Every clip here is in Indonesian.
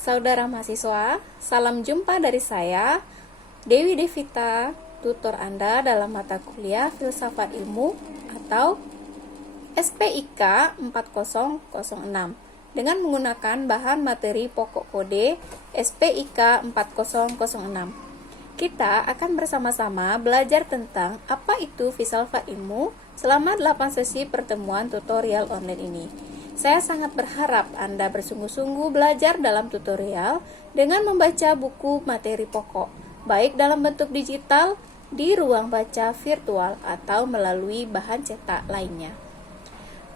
Saudara mahasiswa, salam jumpa dari saya, Dewi Devita, tutor Anda dalam mata kuliah Filsafat Ilmu atau SPIK 4006 dengan menggunakan bahan materi pokok kode SPIK 4006. Kita akan bersama-sama belajar tentang apa itu filsafat ilmu selama 8 sesi pertemuan tutorial online ini. Saya sangat berharap Anda bersungguh-sungguh belajar dalam tutorial dengan membaca buku materi pokok, baik dalam bentuk digital, di ruang baca virtual, atau melalui bahan cetak lainnya.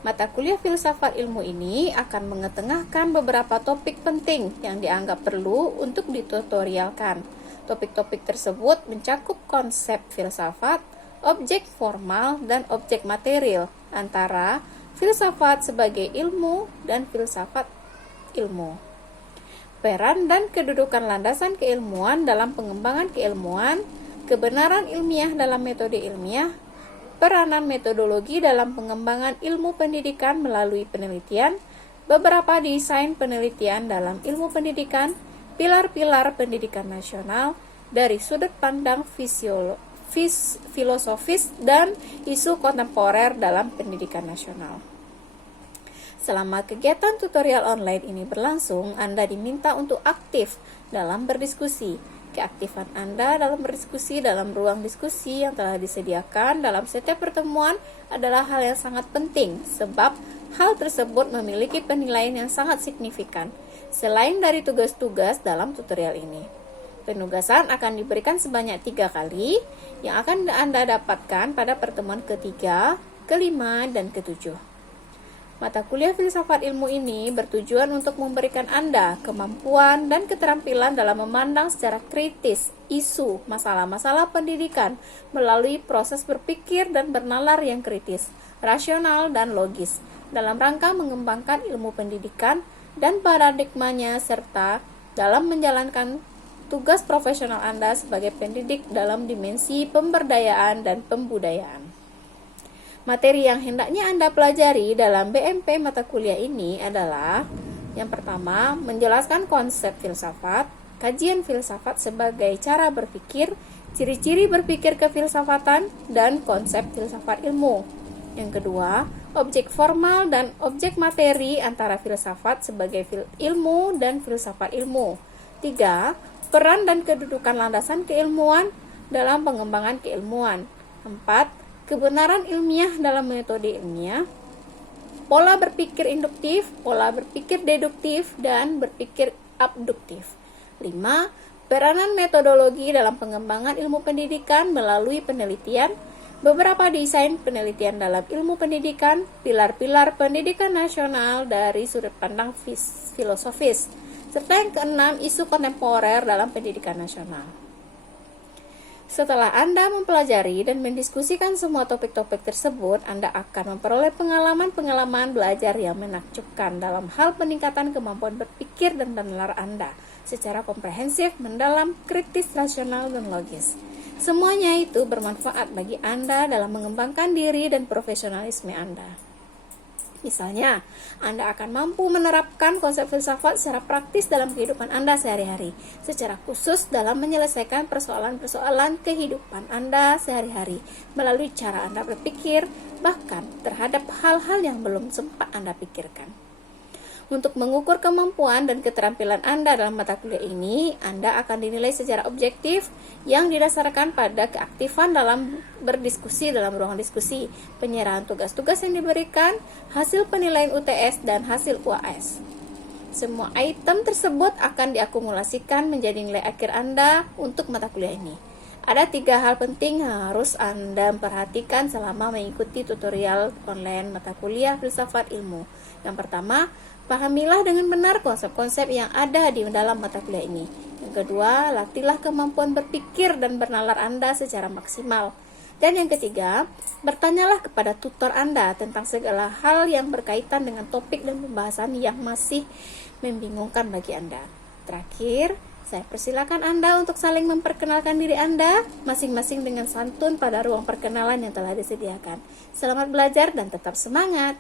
Mata kuliah filsafat ilmu ini akan mengetengahkan beberapa topik penting yang dianggap perlu untuk ditutorialkan. Topik-topik tersebut mencakup konsep filsafat, objek formal, dan objek material, antara filsafat sebagai ilmu dan filsafat ilmu. Peran dan kedudukan landasan keilmuan dalam pengembangan keilmuan, kebenaran ilmiah dalam metode ilmiah, peranan metodologi dalam pengembangan ilmu pendidikan melalui penelitian, beberapa desain penelitian dalam ilmu pendidikan, pilar-pilar pendidikan nasional dari sudut pandang filosofis dan isu kontemporer dalam pendidikan nasional. Selama kegiatan tutorial online ini berlangsung, Anda diminta untuk aktif dalam berdiskusi. Keaktifan Anda dalam berdiskusi dalam ruang diskusi yang telah disediakan dalam setiap pertemuan adalah hal yang sangat penting, sebab hal tersebut memiliki penilaian yang sangat signifikan, selain dari tugas-tugas dalam tutorial ini. Penugasan akan diberikan sebanyak 3 kali, yang akan Anda dapatkan pada pertemuan ketiga, kelima, dan ketujuh. Mata kuliah filsafat ilmu ini bertujuan untuk memberikan Anda kemampuan dan keterampilan dalam memandang secara kritis isu masalah-masalah pendidikan melalui proses berpikir dan bernalar yang kritis, rasional, dan logis, dalam rangka mengembangkan ilmu pendidikan dan paradigmanya serta dalam menjalankan tugas profesional Anda sebagai pendidik dalam dimensi pemberdayaan dan pembudayaan. Materi yang hendaknya Anda pelajari dalam BMP mata kuliah ini adalah: yang pertama, menjelaskan konsep filsafat, kajian filsafat sebagai cara berpikir, ciri-ciri berpikir kefilsafatan, dan konsep filsafat ilmu. Yang kedua, objek formal dan objek materi antara filsafat sebagai ilmu dan filsafat ilmu. 3. Peran dan kedudukan landasan keilmuan dalam pengembangan keilmuan. 4. Kebenaran ilmiah dalam metode ilmiah, pola berpikir induktif, pola berpikir deduktif, dan berpikir abduktif. 5. Peranan metodologi dalam pengembangan ilmu pendidikan melalui penelitian, beberapa desain penelitian dalam ilmu pendidikan, pilar-pilar pendidikan nasional dari sudut pandang filosofis, serta yang keenam, isu kontemporer dalam pendidikan nasional. Setelah Anda mempelajari dan mendiskusikan semua topik-topik tersebut, Anda akan memperoleh pengalaman-pengalaman belajar yang menakjubkan dalam hal peningkatan kemampuan berpikir dan nalar Anda secara komprehensif, mendalam, kritis, rasional, dan logis. Semuanya itu bermanfaat bagi Anda dalam mengembangkan diri dan profesionalisme Anda. Misalnya, Anda akan mampu menerapkan konsep filsafat secara praktis dalam kehidupan Anda sehari-hari, secara khusus dalam menyelesaikan persoalan-persoalan kehidupan Anda sehari-hari, melalui cara Anda berpikir, bahkan terhadap hal-hal yang belum sempat Anda pikirkan. Untuk mengukur kemampuan dan keterampilan Anda dalam mata kuliah ini, Anda akan dinilai secara objektif yang didasarkan pada keaktifan dalam berdiskusi dalam ruang diskusi, penyerahan tugas-tugas yang diberikan, hasil penilaian UTS, dan hasil UAS. Semua item tersebut akan diakumulasikan menjadi nilai akhir Anda untuk mata kuliah ini. Ada 3 hal penting harus Anda perhatikan selama mengikuti tutorial online mata kuliah filsafat ilmu. Yang pertama, pahamilah dengan benar konsep-konsep yang ada di dalam mata kuliah ini. Yang kedua, latihlah kemampuan berpikir dan bernalar Anda secara maksimal. Dan yang ketiga, bertanyalah kepada tutor Anda tentang segala hal yang berkaitan dengan topik dan pembahasan yang masih membingungkan bagi Anda. Terakhir, saya persilakan Anda untuk saling memperkenalkan diri Anda masing-masing dengan santun pada ruang perkenalan yang telah disediakan. Selamat belajar dan tetap semangat!